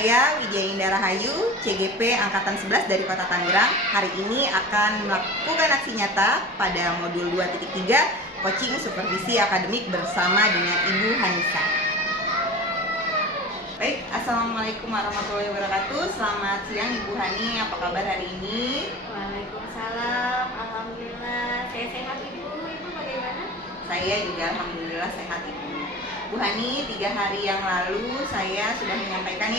saya Wijaya Indah Rahayu, CGP Angkatan 11 dari Kota Tangerang. Hari ini akan melakukan aksi nyata pada modul 2.3 Coaching Supervisi Akademik bersama dengan Ibu Hanisa. Baik, Assalamualaikum warahmatullahi wabarakatuh. Selamat siang Ibu Hani, apa kabar hari ini? Waalaikumsalam, alhamdulillah. Saya sehat Ibu. Ibu bagaimana? Saya juga alhamdulillah sehat Ibu. Bu Hani, 3 hari yang lalu saya sudah menyampaikan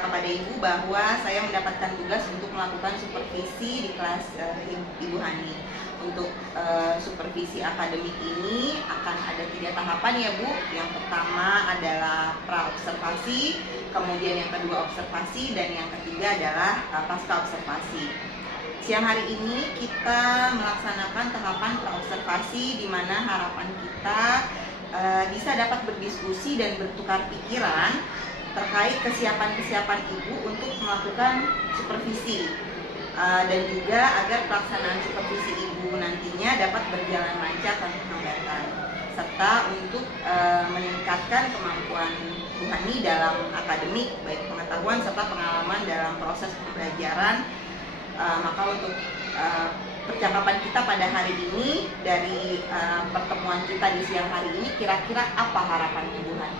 kepada Ibu bahwa saya mendapatkan tugas untuk melakukan supervisi di kelas Ibu Hani. Untuk supervisi akademik ini akan ada 3 tahapan ya Bu. Yang pertama adalah pra-observasi, kemudian yang kedua observasi, dan yang ketiga adalah pasca observasi. Siang hari ini kita melaksanakan tahapan pra-observasi di mana harapan kita bisa dapat berdiskusi dan bertukar pikiran terkait kesiapan Ibu untuk melakukan supervisi dan juga agar pelaksanaan supervisi Ibu nantinya dapat berjalan lancar tanpa hambatan, serta untuk meningkatkan kemampuan Bu Hani dalam akademik, baik pengetahuan serta pengalaman dalam proses pembelajaran. Maka untuk percakapan kita pada hari ini, dari pertemuan kita di siang hari ini, kira-kira apa harapannya Bu Hani?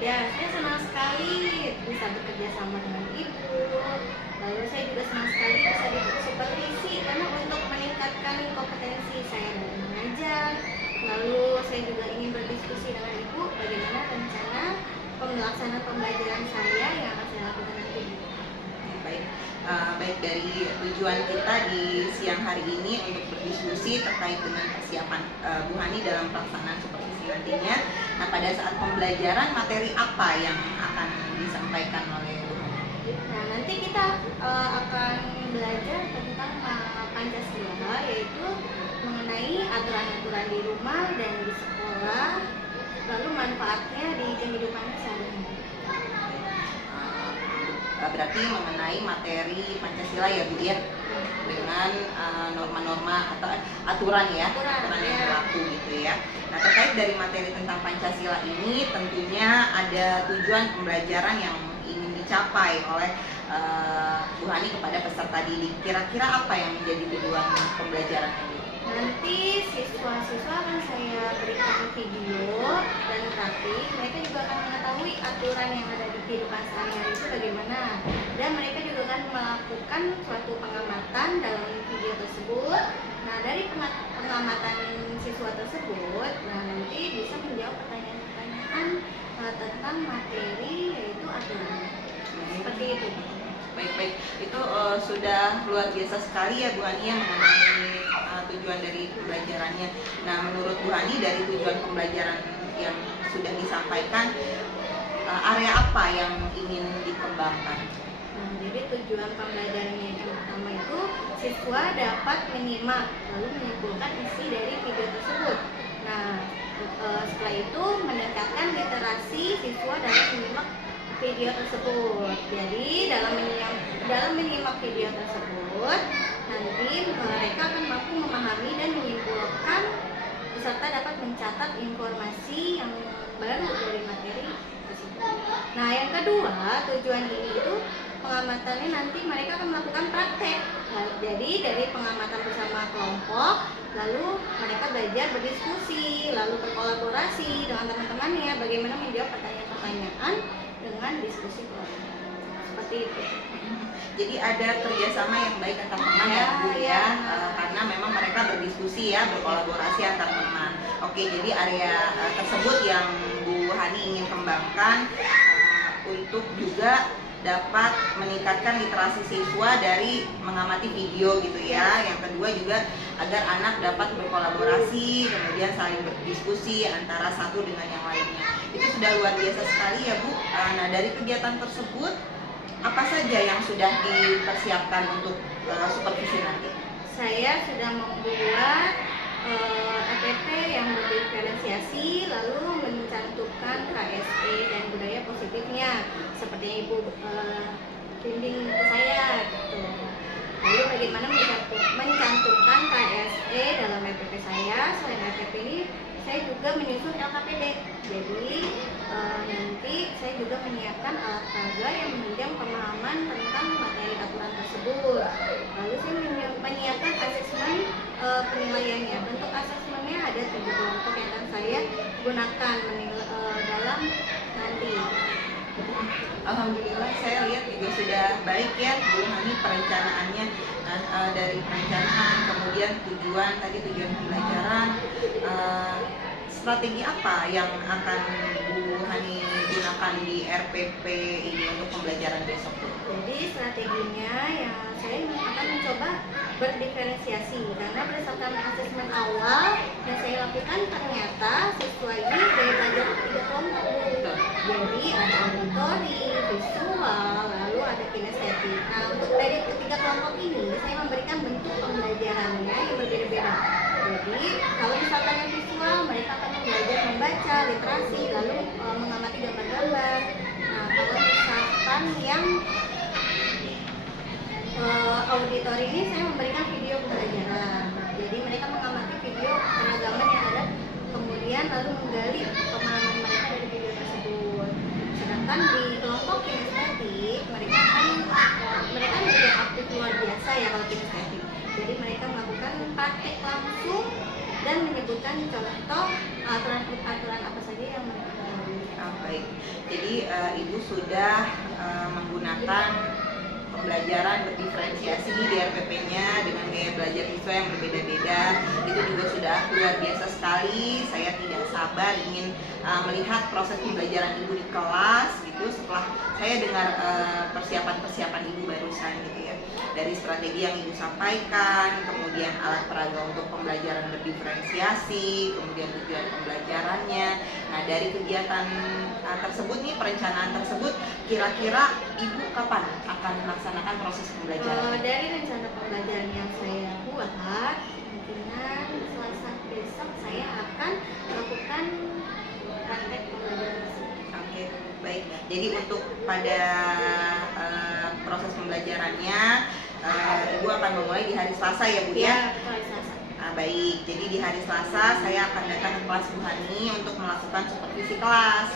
Ya, saya senang sekali bisa bekerja sama dengan Ibu. Lalu saya juga senang sekali bisa disupervisi karena untuk meningkatkan kompetensi saya dalam mengajar. Lalu saya juga ingin berdiskusi dengan Ibu bagaimana rencana pelaksanaan pembelajaran saya yang akan saya lakukan nanti. Baik, dari tujuan kita di siang hari ini untuk berdiskusi terkait dengan persiapan Bu Hani dalam pelaksanaan supervisi nantinya. Nah, pada saat pembelajaran, materi apa yang akan disampaikan oleh Bu Hani? Nah, nanti kita akan belajar tentang Pancasila, yaitu mengenai aturan-aturan di rumah dan di sekolah, lalu manfaatnya di kehidupan sehari-hari. Berarti mengenai materi Pancasila ya Bu ya, dengan norma-norma atau aturan yang berlaku gitu ya. Nah, terkait dari materi tentang Pancasila ini tentunya ada tujuan pembelajaran yang ingin dicapai oleh Bu Hani kepada peserta didik. Kira-kira apa yang menjadi tujuan pembelajaran ini? Nanti siswa-siswa akan saya berikan video dan grafik. Mereka juga akan mengetahui aturan yang ada di kehidupan sehari-hari itu bagaimana. Dan mereka juga akan melakukan suatu pengamatan dalam video tersebut. Nah, dari pengamatan siswa tersebut, nanti bisa menjawab pertanyaan-pertanyaan tentang materi, yaitu aturan. Seperti itu. Baik, itu sudah luar biasa sekali ya Bu Hani yang mengenai tujuan dari pembelajarannya. Nah, menurut Bu Hani dari tujuan pembelajaran yang sudah disampaikan, area apa yang ingin dikembangkan? Nah, jadi tujuan pembelajaran yang pertama itu siswa dapat menyimak lalu menyimpulkan isi dari video tersebut. Nah, setelah itu meningkatkan literasi siswa dalam menyimak video tersebut. Jadi dalam menyimak video tersebut, nanti mereka akan mampu memahami dan menyimpulkan serta dapat mencatat informasi yang baru dari materi tersebut. Nah, yang kedua, tujuan ini itu pengamatannya nanti mereka akan melakukan praktek. Nah, jadi dari pengamatan bersama kelompok, lalu mereka belajar berdiskusi, lalu berkolaborasi dengan teman-temannya bagaimana menjawab pertanyaan-pertanyaan dengan diskusi kelompok. Seperti itu. Jadi ada kerjasama yang baik antar teman ya Bu ya, karena memang mereka berdiskusi ya, berkolaborasi antar teman. Oke, jadi area tersebut yang Bu Hani ingin kembangkan untuk juga dapat meningkatkan literasi siswa dari mengamati video gitu ya. Yang kedua juga agar anak dapat berkolaborasi, kemudian saling berdiskusi antara satu dengan yang lainnya. Itu sudah luar biasa sekali ya Bu. Nah, dari kegiatan tersebut apa saja yang sudah dipersiapkan untuk supervisi nanti? Saya sudah membuat APP yang berdiferensiasi, lalu mencantumkan KSE dan budaya positifnya, seperti Ibu bimbing ke saya gitu. Lalu bagaimana mencantumkan KSE dalam APP saya. Selain APP ini, saya juga menyusun LKPD. Jadi nanti saya juga menyiapkan alat peraga yang menunjang pemahaman tentang materi aturan tersebut. Lalu saya menyiapkan asesmen penilaiannya. Bentuk asesmennya ada 3 kelompok yang akan saya gunakan dalam nanti. Alhamdulillah saya lihat juga sudah baik ya Bu Hani perencanaannya. Dari perencanaan, kemudian tujuan pembelajaran, strategi apa yang akan Bu Hani gunakan di RPP ini untuk pembelajaran besok Bu? Jadi strateginya ya saya akan mencoba berdiferensiasi karena berdasarkan asesmen awal yang saya lakukan ternyata siswa ini daya belajar 3 kelompok. Jadi ada auditori, visual, lalu ada kinestetik. Nah untuk dari ketiga kelompok ini saya memberikan bentuk pembelajarannya yang berbeda-beda. Jadi kalau misalkan yang visual mereka akan belajar membaca, literasi, lalu mengamati gambar-gambar. Nah kalau misalkan yang auditori ini saya memberikan video pembelajaran. Jadi mereka mengamati video keragaman yang ada, kemudian lalu menggali pemahaman mereka dari video tersebut. Sedangkan di kelompok kinestetik mereka juga aktif luar biasa ya kalau kinestetik. Jadi mereka melakukan praktek langsung dan menyebutkan contoh aturan-aturan apa saja yang mereka ketahui. Baik, jadi Ibu sudah menggunakan pembelajaran berdiferensiasi di RPP-nya dengan gaya belajar siswa yang berbeda-beda. Itu juga sudah luar biasa sekali. Saya tidak sabar ingin melihat proses pembelajaran Ibu di kelas gitu setelah saya dengar persiapan-persiapan Ibu barusan gitu ya. Dari strategi yang Ibu sampaikan, kemudian alat peraga untuk pembelajaran berdiferensiasi, kemudian tujuan pembelajarannya. Nah, dari kegiatan tersebut nih, perencanaan tersebut, kira-kira Ibu kapan akan melaksanakan proses pembelajaran? Dari rencana pembelajaran yang saya buat, kemungkinan Selasa besok saya akan melakukan praktek pembelajaran tersebut. Oke, baik. Jadi untuk pada proses pembelajarannya, Ibu akan memulai di hari Selasa ya Bu ya? Hari Selasa. Baik, jadi di hari Selasa saya akan datang ke kelas Bu Hani untuk melakukan supervisi kelas.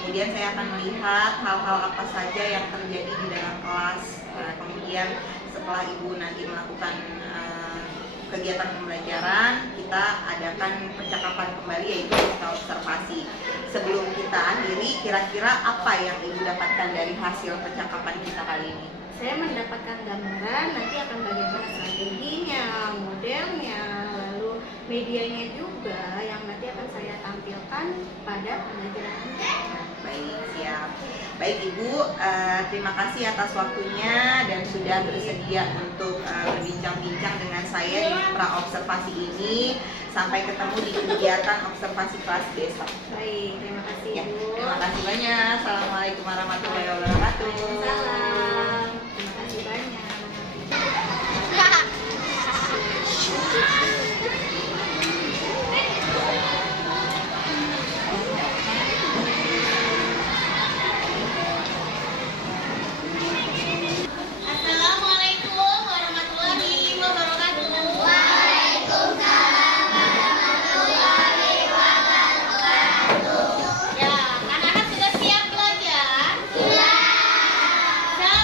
Kemudian saya akan melihat hal-hal apa saja yang terjadi di dalam kelas. Kemudian setelah Ibu nanti melakukan kegiatan pembelajaran, kita adakan percakapan kembali yaitu observasi. Sebelum kita akhiri, kira-kira apa yang Ibu dapatkan dari hasil percakapan kita kali ini? Saya mendapatkan gambaran nanti akan bagaimana strateginya, modelnya, lalu medianya juga yang nanti akan saya tampilkan pada pembelajaran ini. Baik, siap. Baik Ibu, terima kasih atas waktunya dan sudah bersedia untuk berbincang-bincang dengan saya di pra-observasi ini. Sampai ketemu di kegiatan observasi kelas besok. Baik, terima kasih Ya, Bu. terima kasih banyak. Assalamualaikum warahmatullahi wabarakatuh. Waalaikumsalam. Terima kasih banyak. Assalamualaikum warahmatullahi wabarakatuh. Ya, anak-anak sudah siap belajar? Sudah.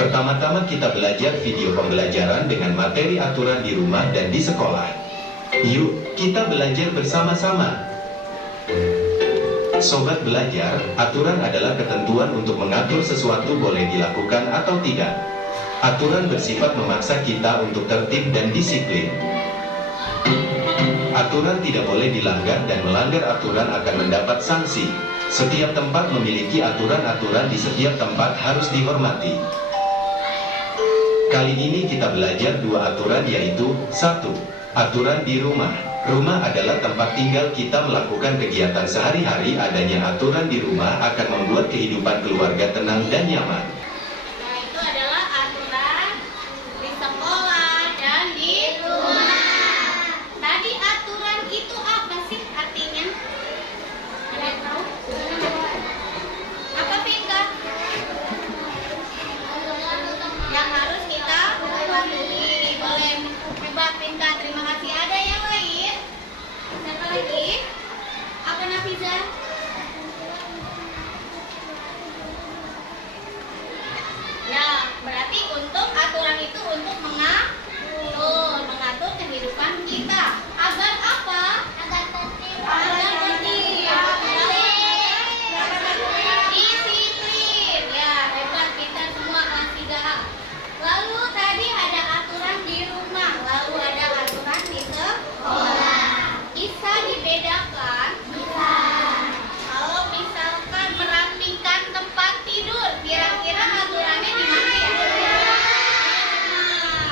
Pertama-tama kita belajar video pembelajaran dengan materi aturan di rumah dan di sekolah. Yuk, kita belajar bersama-sama. Sobat belajar, aturan adalah ketentuan untuk mengatur sesuatu boleh dilakukan atau tidak. Aturan bersifat memaksa kita untuk tertib dan disiplin. Aturan tidak boleh dilanggar dan melanggar aturan akan mendapat sanksi. Setiap tempat memiliki aturan-aturan di setiap tempat harus dihormati. Kali ini kita belajar dua aturan yaitu 1. Aturan di rumah. Rumah adalah tempat tinggal kita melakukan kegiatan sehari-hari. Adanya aturan di rumah akan membuat kehidupan keluarga tenang dan nyaman. Nah, itu adalah aturan di sekolah dan di rumah. Tadi aturan itu apa sih artinya? Ada yang tahu? Apa Pinka? Yang harus kita patuhi. Boleh hebat Pinka, terima kasih. Ada yang lain? Siapa lagi? Apa Nafiza? Ya, berarti untuk aturan itu untuk mengatur kehidupan kita. Agar apa? Agar tertib. Agar tertib. Disiplin. Ya, hebat kita semua kelas 3A. Lalu tadi ada aturan di rumah, lalu ada aturan di sekolah. Bisa dibedakan? Bisa. Kalau misalkan merapikan tempat tidur, kira-kira aturannya di mana ya? Nah,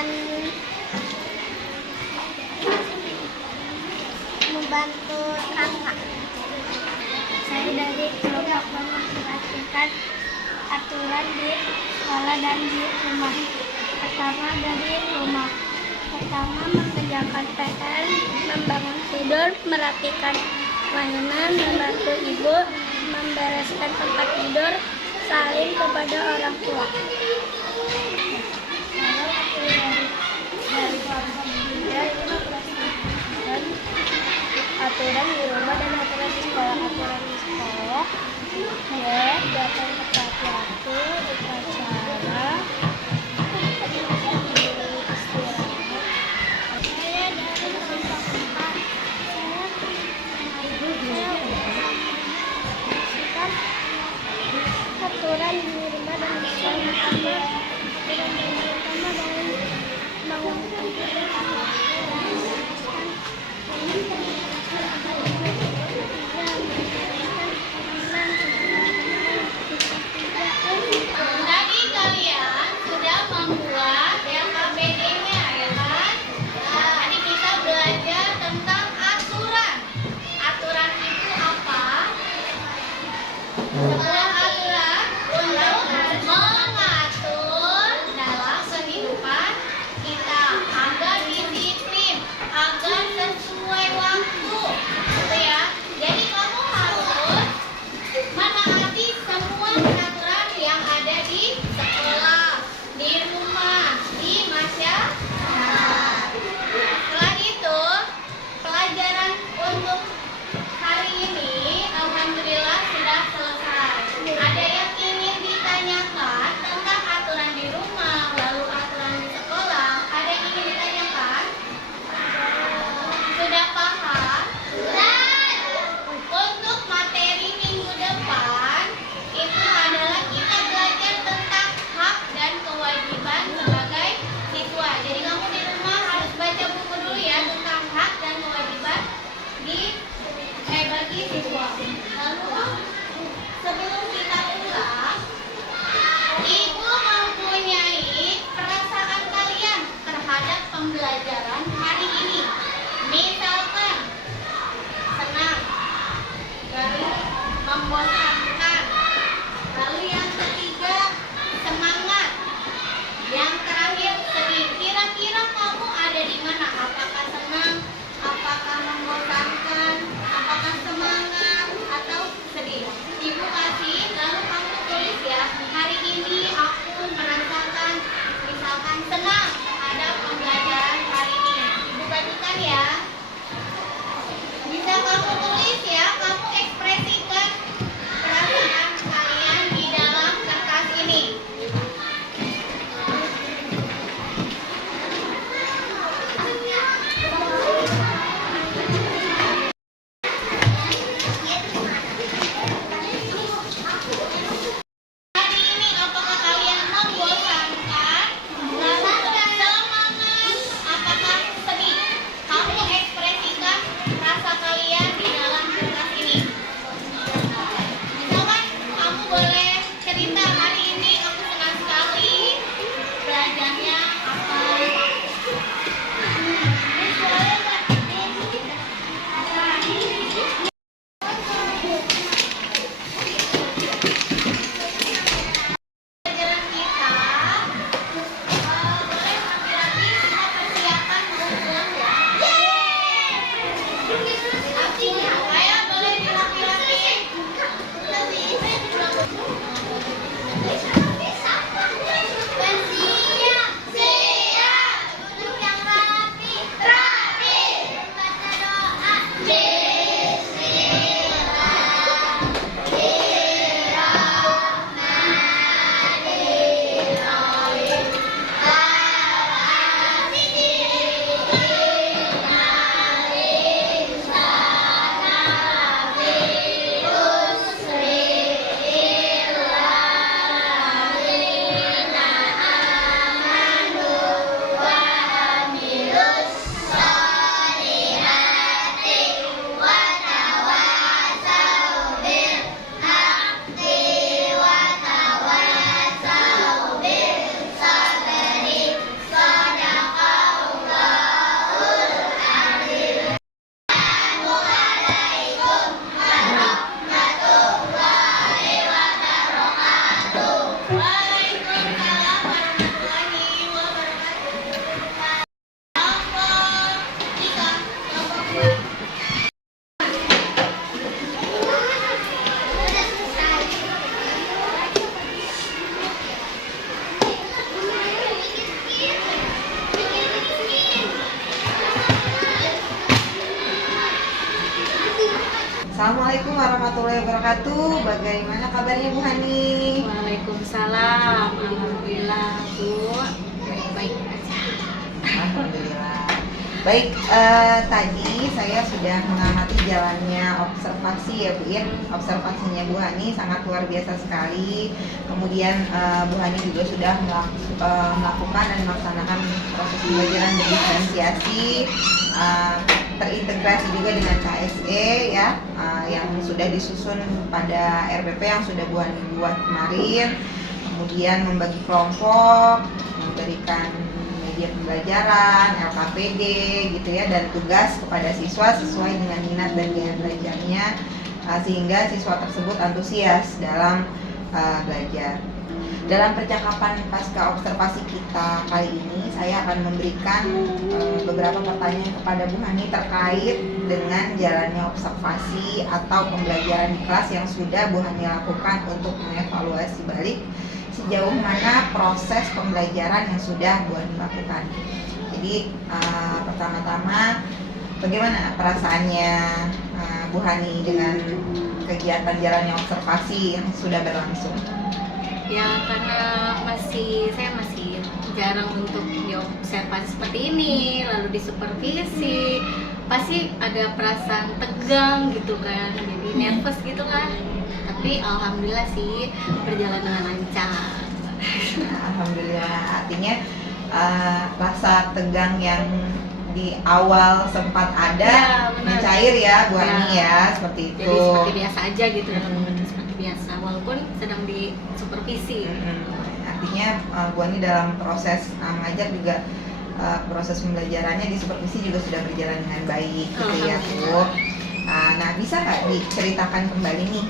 dan membantu kakak. Saya dari kelompok memperhatikan aturan di sekolah dan di rumah. Pertama dari rumah. Pertama mengerjakan PR, membangun tidur, merapikan mainan, membantu ibu, membereskan tempat tidur, saling kepada orang tua. Dari kelompok tiga itu memperhatikan aturan di rumah dan aturan di sekolah. Aturan di sekolah ya datang tepat waktu, upacara, istirahat. Saya dari kelompok 4. Saya memperhatikan aturan di rumah dan di sekolah. Assalamualaikum warahmatullahi wabarakatuh. Bagaimana kabarnya Bu Hani? Waalaikumsalam. Alhamdulillah Bu, baik-baik aja. Alhamdulillah. Baik, tadi saya sudah mengamati jalannya observasi ya Bu ya. Observasinya Bu Hani sangat luar biasa sekali. Kemudian Bu Hani juga sudah melakukan dan melaksanakan proses pembelajaran berdiferensiasi, terintegrasi juga dengan KSE ya, yang sudah disusun pada RPP yang sudah Bu Hani buat kemarin. Kemudian membagi kelompok, memberikan media pembelajaran, LKPD gitu ya, dan tugas kepada siswa sesuai dengan minat dan gaya belajarnya, sehingga siswa tersebut antusias dalam belajar. Dalam percakapan pasca observasi kita kali ini, saya akan memberikan beberapa pertanyaan kepada Bu Hani terkait dengan jalannya observasi atau pembelajaran di kelas yang sudah Bu Hani lakukan untuk mengevaluasi balik sejauh mana proses pembelajaran yang sudah Bu Hani lakukan. Jadi pertama-tama, bagaimana perasaannya Bu Hani dengan kegiatan jalannya observasi yang sudah berlangsung? Ya karena saya masih jarang untuk diobservasi seperti ini, lalu disupervisi, pasti ada perasaan tegang gitu kan, jadi nervous gitu lah. Tapi alhamdulillah sih berjalan dengan lancar. Alhamdulillah, artinya rasa tegang yang di awal sempat ada Ya, benar. mencair ya Bu Ya. Hani ya, seperti itu. Jadi seperti biasa aja gitu, dalam konteks seperti biasa, walaupun sedang disupervisi. Artinya Bu Hani dalam proses mengajar juga proses pembelajarannya di supervisi juga sudah berjalan dengan baik gitu ya Bu. Nah, bisa nggak diceritakan kembali nih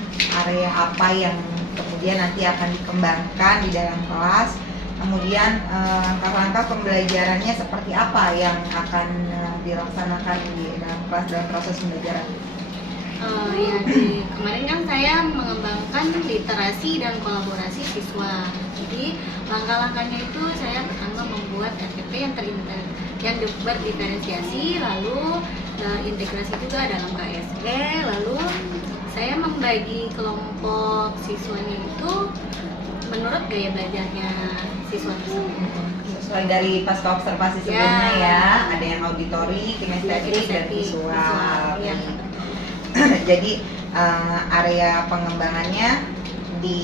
area apa yang kemudian nanti akan dikembangkan di dalam kelas, kemudian langkah-langkah pembelajarannya seperti apa yang akan dilaksanakan di dalam kelas dalam proses pembelajaran? Ya, kemarin kan saya mengembangkan literasi dan kolaborasi siswa. Jadi langkah-langkahnya itu saya pertama membuat RPP yang berdiferensiasi, lalu integrasi juga dalam KSE, lalu saya membagi kelompok siswanya itu menurut gaya belajarnya siswa tersebut. Sesuai dari pasca observasi sebelumnya ya, ada yang auditori, kinestetik, dan visual. Ya. Jadi area pengembangannya di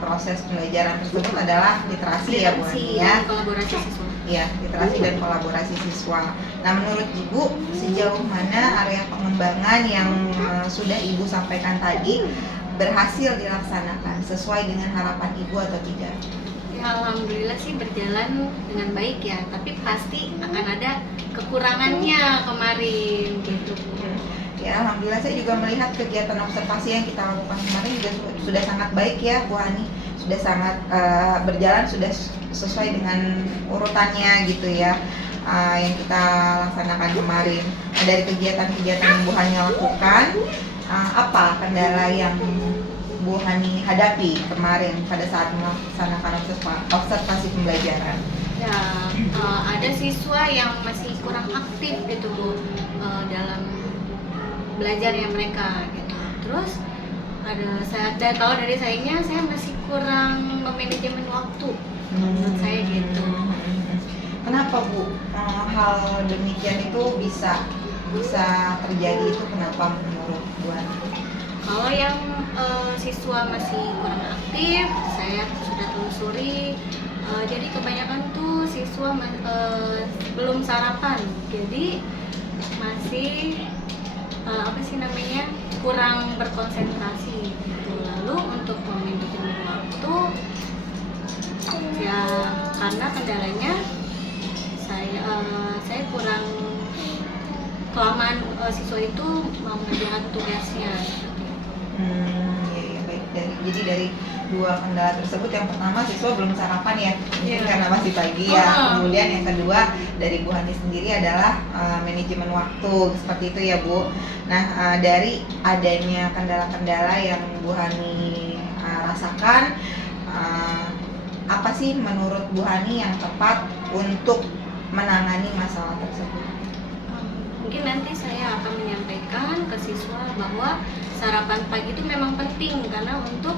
proses pembelajaran tersebut adalah literasi ya Bu Hani ya. Dan kolaborasi siswa. Iya, literasi dan kolaborasi siswa. Nah, menurut Ibu sejauh mana area pengembangan yang sudah Ibu sampaikan tadi berhasil dilaksanakan sesuai dengan harapan Ibu atau tidak? Ya, alhamdulillah sih berjalan dengan baik ya, tapi pasti akan ada kekurangannya kemarin gitu. Ya, alhamdulillah saya juga melihat kegiatan observasi yang kita lakukan kemarin juga sudah sangat baik ya Bu Hani, sudah sangat berjalan, sudah sesuai dengan urutannya gitu ya, yang kita laksanakan kemarin. Nah, dari kegiatan-kegiatan yang Bu Hani lakukan, apa kendala yang Bu Hani hadapi kemarin pada saat melaksanakan observasi pembelajaran? Ya, ada siswa yang masih kurang aktif gitu Bu, dalam belajarnya mereka gitu. Terus kalau dari saya masih kurang memanajemen waktu. Menurut saya gitu. Kenapa Bu hal demikian itu bisa terjadi, itu kenapa menurut Bu Hani? Kalau yang siswa masih kurang aktif, saya sudah telusuri. Jadi kebanyakan tuh siswa belum sarapan, jadi masih kurang berkonsentrasi gitu. Lalu untuk memanajemen waktu, ya karena kendalanya saya kurang kelamaan siswa itu mengerjakan tugasnya. Ya, baik. Jadi dari dua kendala tersebut, yang pertama siswa belum sarapan ya, mungkin karena masih pagi ya. Kemudian yang kedua dari Bu Hani sendiri adalah manajemen waktu, seperti itu ya Bu. Nah, dari adanya kendala-kendala yang Bu Hani rasakan, apa sih menurut Bu Hani yang tepat untuk menangani masalah tersebut? mungkin nanti saya akan menyampaikan ke siswa bahwa sarapan pagi itu memang penting karena untuk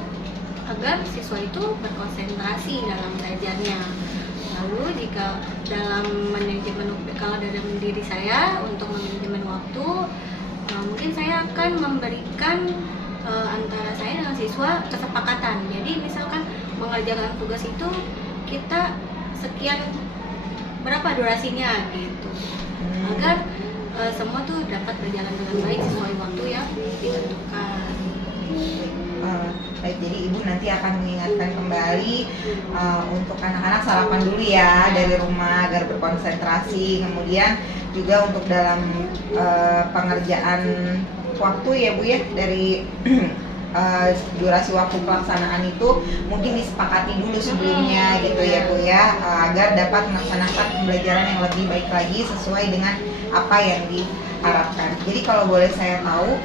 agar siswa itu berkonsentrasi dalam belajarnya. Lalu jika dalam manajemen, kalau dalam diri saya untuk manajemen waktu, mungkin saya akan memberikan antara saya dengan siswa kesepakatan. Jadi misalkan mengerjakan tugas itu kita sekian berapa durasinya gitu, agar semua tuh dapat berjalan dengan baik sesuai waktu yang ditentukan. Baik, jadi Ibu nanti akan mengingatkan kembali untuk anak-anak sarapan dulu ya dari rumah agar berkonsentrasi. Kemudian juga untuk dalam pengerjaan waktu ya Bu ya, dari durasi waktu pelaksanaan itu mungkin disepakati dulu sebelumnya gitu ya Bu ya, agar dapat melaksanakan pembelajaran yang lebih baik lagi sesuai dengan apa yang diharapkan. Jadi kalau boleh saya tahu,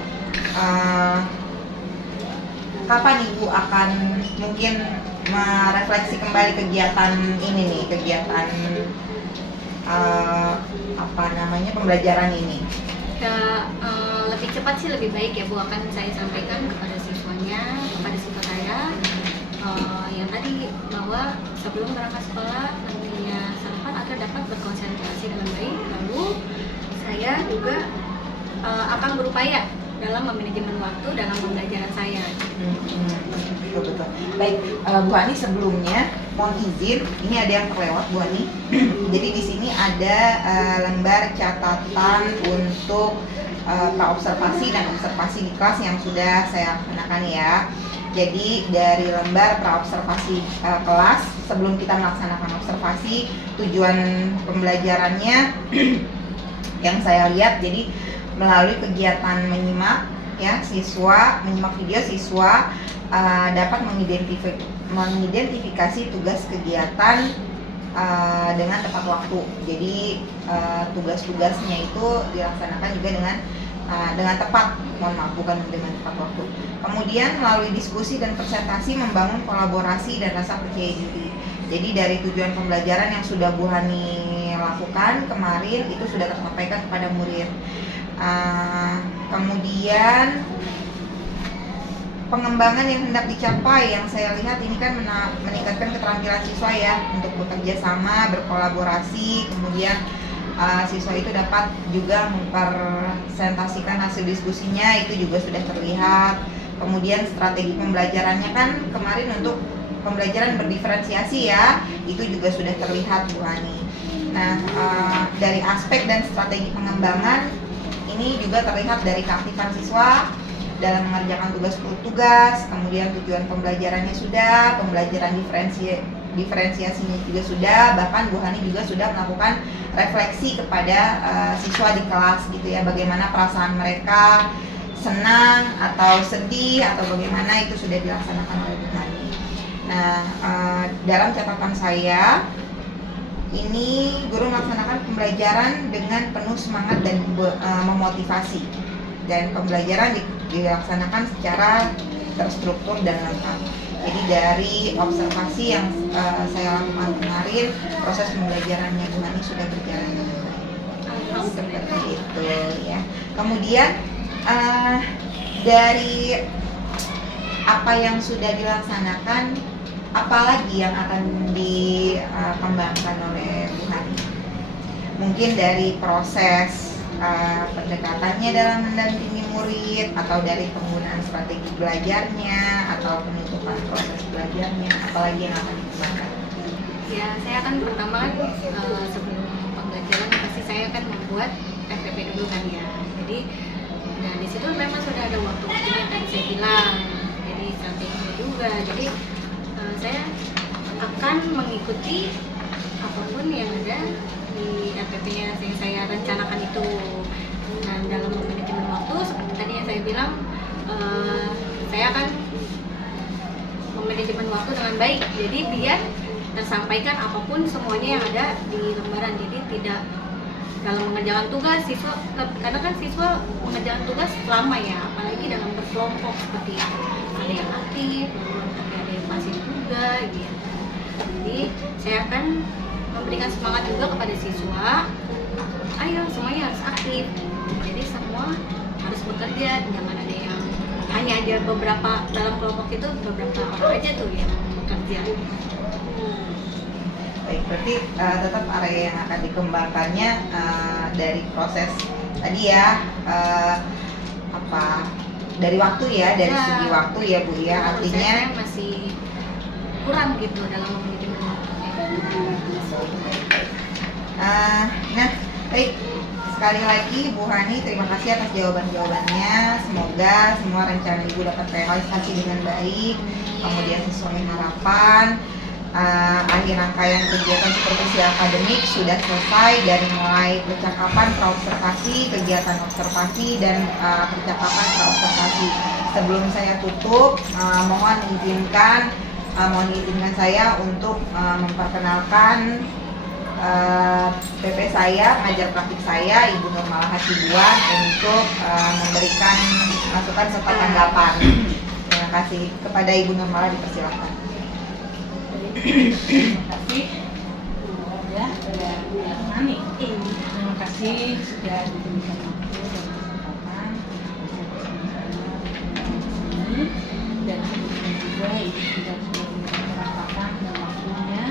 kapan Ibu akan mungkin merefleksi kembali kegiatan ini nih, kegiatan pembelajaran ini? Ya, lebih cepat sih lebih baik ya Bu, akan saya sampaikan kepada siswanya, kepada siswa saya yang tadi bahwa sebelum berangkat sekolah nantinya sarapan agar dapat berkonsentrasi dengan baik. Lalu saya juga akan berupaya dalam memanajemen waktu dalam pembelajaran saya. Betul. Baik, Bu Hani, sebelumnya mohon izin, ini ada yang terlewat Bu Hani. Jadi di sini ada lembar catatan untuk praobservasi dan observasi di kelas yang sudah saya laksanakan ya. Jadi dari lembar praobservasi kelas, sebelum kita melaksanakan observasi, tujuan pembelajarannya yang saya lihat, jadi melalui kegiatan menyimak ya, siswa menyimak video, siswa dapat mengidentifikasi tugas kegiatan dengan tepat waktu. Jadi tugas-tugasnya itu dilaksanakan juga dengan tepat, bukan dengan tepat waktu. Kemudian melalui diskusi dan presentasi membangun kolaborasi dan rasa percaya diri. Jadi dari tujuan pembelajaran yang sudah Bu Hani lakukan kemarin itu sudah tersampaikan kepada murid. Kemudian pengembangan yang hendak dicapai, yang saya lihat ini kan meningkatkan keterampilan siswa ya untuk bekerja sama, berkolaborasi. Kemudian siswa itu dapat juga mempresentasikan hasil diskusinya, itu juga sudah terlihat. Kemudian strategi pembelajarannya kan kemarin untuk pembelajaran berdiferensiasi ya, itu juga sudah terlihat Bu Hani. Nah, dari aspek dan strategi pengembangan ini juga terlihat dari keaktifan siswa dalam mengerjakan tugas-tugas, kemudian tujuan pembelajarannya sudah, pembelajaran diferensiasinya juga sudah, bahkan Bu Hani juga sudah melakukan refleksi kepada siswa di kelas gitu ya, bagaimana perasaan mereka, senang atau sedih atau bagaimana, itu sudah dilaksanakan oleh Bu Hani. Nah, dalam catatan saya, ini guru melaksanakan pembelajaran dengan penuh semangat dan memotivasi, dan pembelajaran dilaksanakan secara terstruktur dan lengkap. Jadi dari observasi yang saya lakukan kemarin, proses pembelajarannya Bu Hani sudah berjalan dengan baik. Seperti itu ya. Kemudian dari apa yang sudah dilaksanakan, apalagi yang akan dikembangkan oleh Bu Hani? Mungkin dari proses pendekatannya dalam mendampingi murid, atau dari penggunaan strategi belajarnya, atau penutupan proses belajarnya, apalagi yang akan dikembangkan? Ya, saya akan pertama sebelum pembelajaran pasti saya akan membuat FPP dulu kan ya. Jadi, nah di situ memang sudah ada waktu-waktunya yang tadi saya bilang. Jadi strateginya juga. Jadi saya akan mengikuti apapun yang ada di FPP-nya yang saya rencanakan itu. Dan dalam manajemen waktu, seperti tadi yang saya bilang, saya akan memanajemen waktu dengan baik. Jadi biar tersampaikan apapun semuanya yang ada di lembaran. Jadi tidak dalam mengerjakan tugas siswa, karena kan siswa mengerjakan tugas lama ya, apalagi dalam berkelompok seperti itu. Ada yang aktif, ada yang pasif juga gitu. Jadi saya akan memberikan semangat juga kepada siswa. Ayo semuanya harus aktif. Jadi semua harus bekerja, jangan ada yang hanya aja beberapa dalam kelompok itu beberapa orang aja tuh yang bekerja. Baik, berarti tetap area yang akan dikembangkannya dari proses tadi ya, dari waktu ya, dari segi waktu ya Bu ya, artinya saya masih kurang gitu dalam memiliki waktu. Nah, baik, sekali lagi Bu Hani terima kasih atas jawaban-jawabannya. Semoga semua rencana Ibu dapat terrealisasi dengan baik, kemudian sesuai harapan. Akhir rangkaian kegiatan supervisi akademik sudah selesai, dari mulai percakapan praobservasi, kegiatan observasi, dan percakapan praobservasi. Sebelum saya tutup, mohon izinkan saya untuk memperkenalkan PP saya, pengajar praktik saya, Ibu Nurmalah Hasibuan, untuk memberikan masukan serta tanggapan. Terima kasih. Kepada Ibu Nurmalah dipersilakan. Terima kasih Bu Arya dan Bu Hani. Terima kasih sudah diberikan waktu dan kesempatan ini, dan kemudian juga Ibu sudah memberikan kesempatan dan waktunya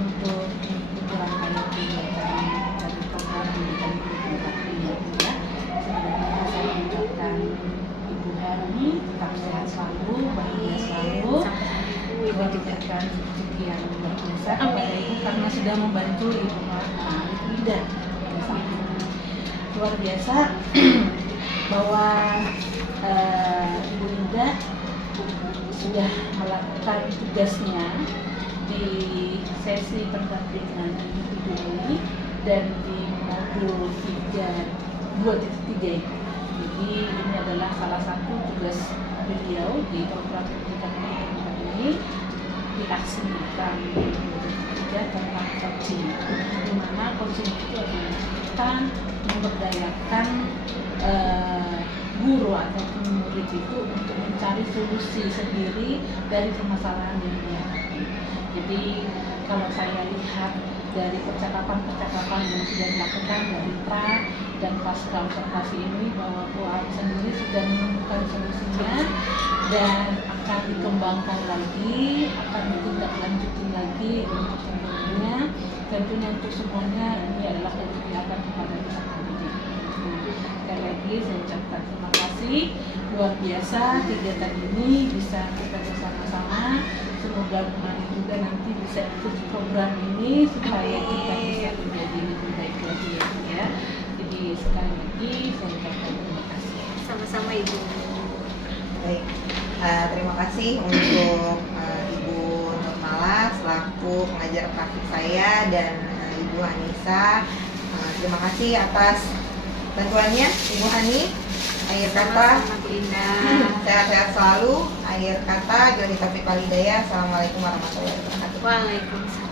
untuk mengikuti rangkaian kegiatan dari program pendidikan guru ini juga. Sebenarnya saya ucapkan Ibu Hani tetap sehat selalu, bahagia selalu. Diberikan rezeki yang luar biasa kepada Ibu karena sudah membantu Ibu Ida. Luar biasa bahwa Ibu Ida sudah melakukan tugasnya di sesi pendampingan individu ini dan di modul 2.3. Jadi ini adalah salah satu tugas beliau di program pendidikan ini, dilaksanakan juga tentang coaching, di mana coaching itu adalah kita memberdayakan guru ataupun murid itu untuk mencari solusi sendiri dari permasalahan yang dihadapi. Jadi kalau saya lihat dari percakapan-percakapan yang sudah dilakukan dari pra dan pasca observasi ini, bahwa Bu Ari sendiri sudah menemukan solusinya dan akan dikembangkan lagi, akan ditindaklanjuti lagi untuk semuanya. Tentunya untuk semuanya ini adalah keberpihakan kepada peserta didik. Sekali lagi saya ucapkan terima kasih, luar biasa kegiatan ini bisa kita bersama-sama. Semoga Bu Hani juga nanti bisa ikut program ini supaya kita bisa menjadi lebih baik lagi ya. Jadi sekali lagi saya ucapkan terima kasih. Sama-sama Ibu. Baik, terima kasih untuk Ibu Nurmalah selaku pengajar praktik saya dan Ibu Anissa. Terima kasih atas bantuannya Ibu Hani. Akhir kata, sehat-sehat selalu. Akhir kata, Jali Taufiq Walhidayah. Assalamualaikum warahmatullahi wabarakatuh. Waalaikumsalam.